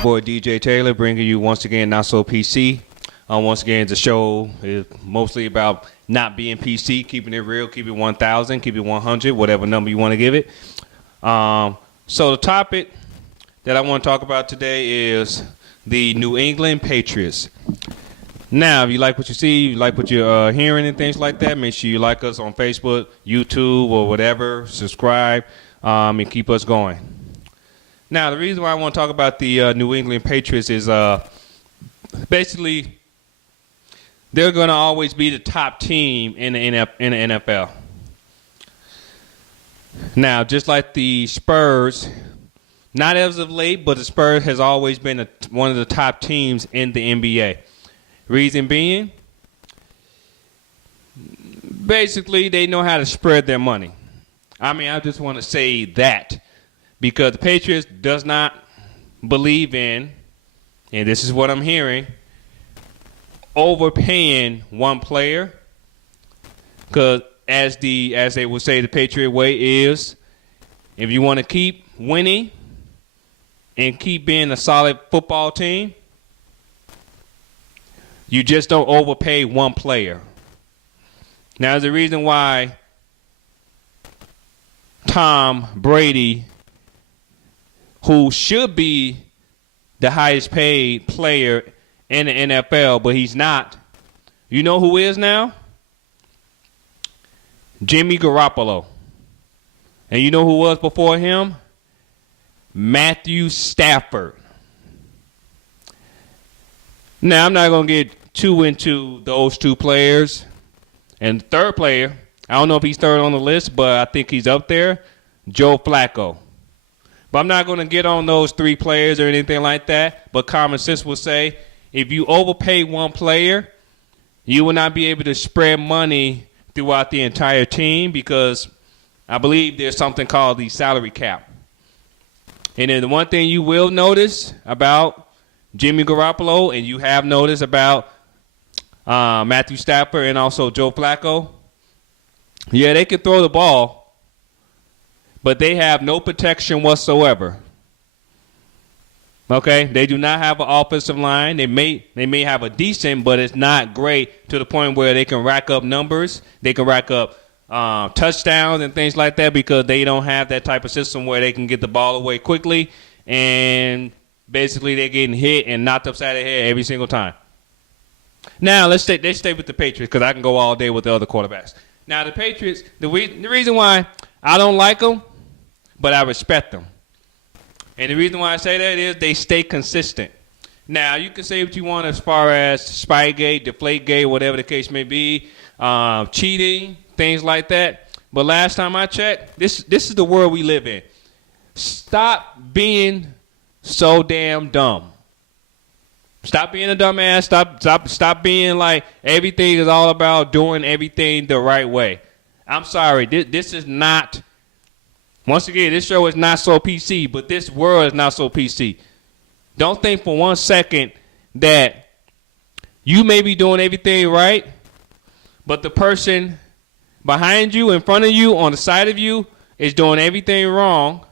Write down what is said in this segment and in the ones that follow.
your boy DJ Taylor bringing you once again Not So PC. Once again, the show is mostly about not being PC, keeping it real, keep it 1,000, keep it 100, whatever number you want to give it. So the topic that I want to talk about today is the New England Patriots. Now, if you like what you see, you like what you're hearing and things like that, make sure you like us on Facebook, YouTube, or whatever. Subscribe and keep us going. Now, the reason why I want to talk about the New England Patriots is basically they're going to always be the top team in the NFL. Now, just like the Spurs, not as of late, but the Spurs has always been one of the top teams in the NBA. Reason being, basically, they know how to spread their money. I mean, I just want to say that. Because the Patriots does not believe in, and this is what I'm hearing, overpaying one player. Because as they would say, the Patriot way is, if you want to keep winning and keep being a solid football team, you just don't overpay one player. Now, there's a reason why Tom Brady, who should be the highest paid player in the NFL, but he's not. You know who is now? Jimmy Garoppolo. And you know who was before him? Matthew Stafford. Now, I'm not going to get too into those two players. And the third player, I don't know if he's third on the list, but I think he's up there, Joe Flacco. But I'm not going to get on those three players or anything like that. But common sense will say, if you overpay one player, you will not be able to spread money throughout the entire team because I believe there's something called the salary cap. And then the one thing you will notice about Jimmy Garoppolo, and you have noticed about Matthew Stafford and also Joe Flacco, yeah, they can throw the ball, but they have no protection whatsoever. Okay? They do not have an offensive line. They may have a decent, but it's not great to the point where they can rack up numbers. They can rack up touchdowns and things like that because they don't have that type of system where they can get the ball away quickly. And basically they're getting hit and knocked upside the head every single time. Now, let's stay with the Patriots because I can go all day with the other quarterbacks. Now, the Patriots, the reason why I don't like them, but I respect them. And the reason why I say that is they stay consistent. Now, you can say what you want as far as Spygate, Deflategate, whatever the case may be, cheating, things like that. But last time I checked, this is the world we live in. Stop being so damn dumb. Stop being a dumbass. Stop being like everything is all about doing everything the right way. I'm sorry. This is not. Once again, this show is not so PC, but this world is not so PC. Don't think for 1 second that you may be doing everything right, but the person behind you, in front of you, on the side of you is doing everything wrong,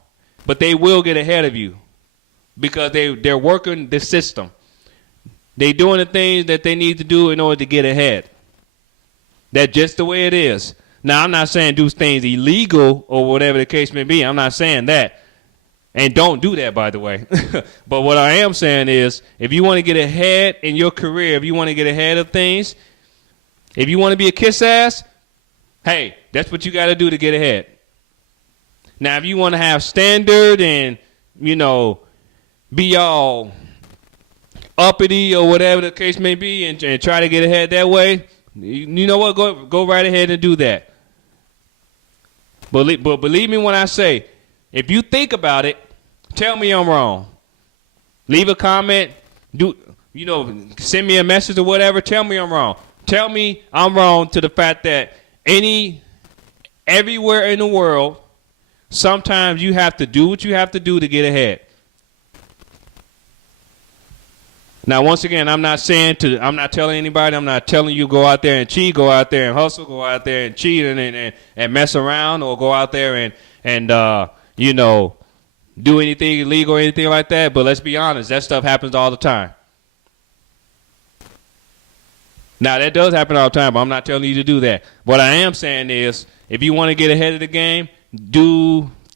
but they will get ahead of you because they're working the system. They're doing the things that they need to do in order to get ahead. That's just the way it is. Now, I'm not saying do things illegal or whatever the case may be. I'm not saying that. And don't do that, by the way. But what I am saying is if you want to get ahead in your career, if you want to get ahead of things, if you want to be a kiss ass, hey, that's what you got to do to get ahead. Now, if you want to have standard and, be all uppity or whatever the case may be and try to get ahead that way, you know what? Go right ahead and do that. But believe me when I say, if you think about it, tell me I'm wrong. Leave a comment. Send me a message or whatever. Tell me I'm wrong. Tell me I'm wrong to the fact that everywhere in the world, sometimes you have to do what you have to do to get ahead. Now, once again, I'm not telling anybody, I'm not telling you go out there and cheat, go out there and hustle, go out there and cheat and mess around, or go out there and do anything illegal or anything like that. But let's be honest, that stuff happens all the time. Now, that does happen all the time, but I'm not telling you to do that. What I am saying is, if you want to get ahead of the game,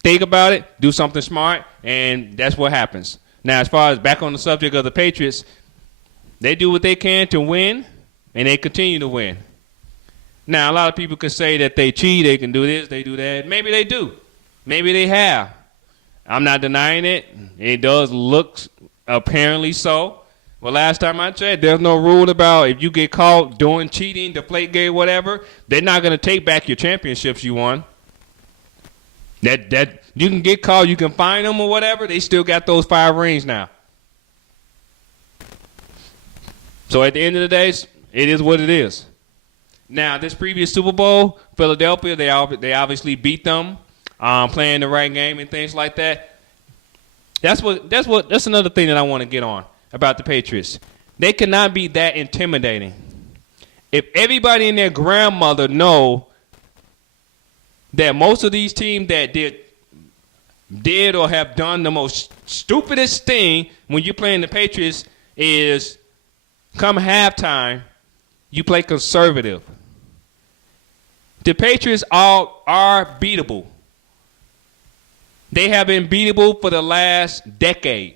think about it, do something smart, and that's what happens. Now, as far as back on the subject of the Patriots, they do what they can to win, and they continue to win. Now, a lot of people can say that they cheat, they can do this, they do that. Maybe they do. Maybe they have. I'm not denying it. It does look apparently so. Well, last time I checked, there's no rule about if you get caught doing cheating, deflategate, whatever, they're not going to take back your championships you won. That you can get caught, you can fine them or whatever, they still got those 5 rings now. So at the end of the day, it is what it is. Now, this previous Super Bowl, Philadelphia, they obviously beat them, playing the right game and things like that. That's another thing that I want to get on about the Patriots. They cannot be that intimidating. If everybody and their grandmother know that most of these teams that did or have done the most stupidest thing when you're playing the Patriots is come halftime, you play conservative. The Patriots are beatable. They have been beatable for the last decade.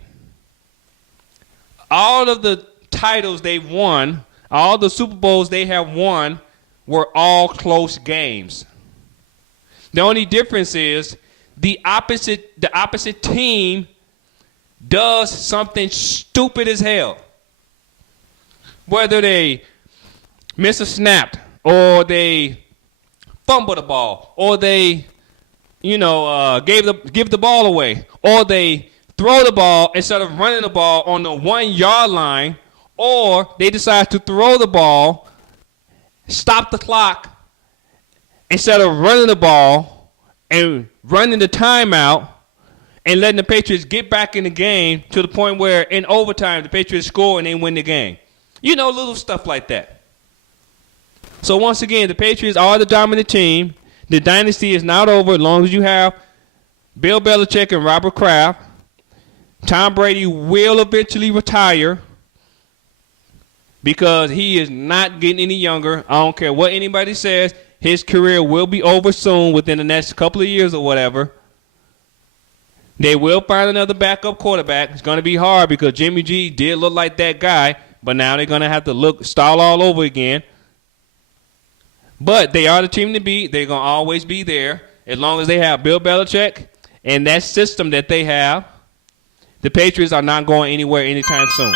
All of the titles they've won, all the Super Bowls they have won, were all close games. The only difference is the opposite team does something stupid as hell. Whether they miss a snap, or they fumble the ball, or they, give the ball away, or they throw the ball instead of running the ball on the 1 yard line, or they decide to throw the ball, stop the clock, instead of running the ball and running the timeout and letting the Patriots get back in the game to the point where in overtime the Patriots score and they win the game. Little stuff like that. So once again, the Patriots are the dominant team. The dynasty is not over as long as you have Bill Belichick and Robert Kraft. Tom Brady will eventually retire because he is not getting any younger. I don't care what anybody says. His career will be over soon, within the next couple of years or whatever. They will find another backup quarterback. It's going to be hard because Jimmy G did look like that guy, but now they're going to have to stall all over again. But they are the team to beat. They're going to always be there as long as they have Bill Belichick and that system that they have. The Patriots are not going anywhere anytime soon.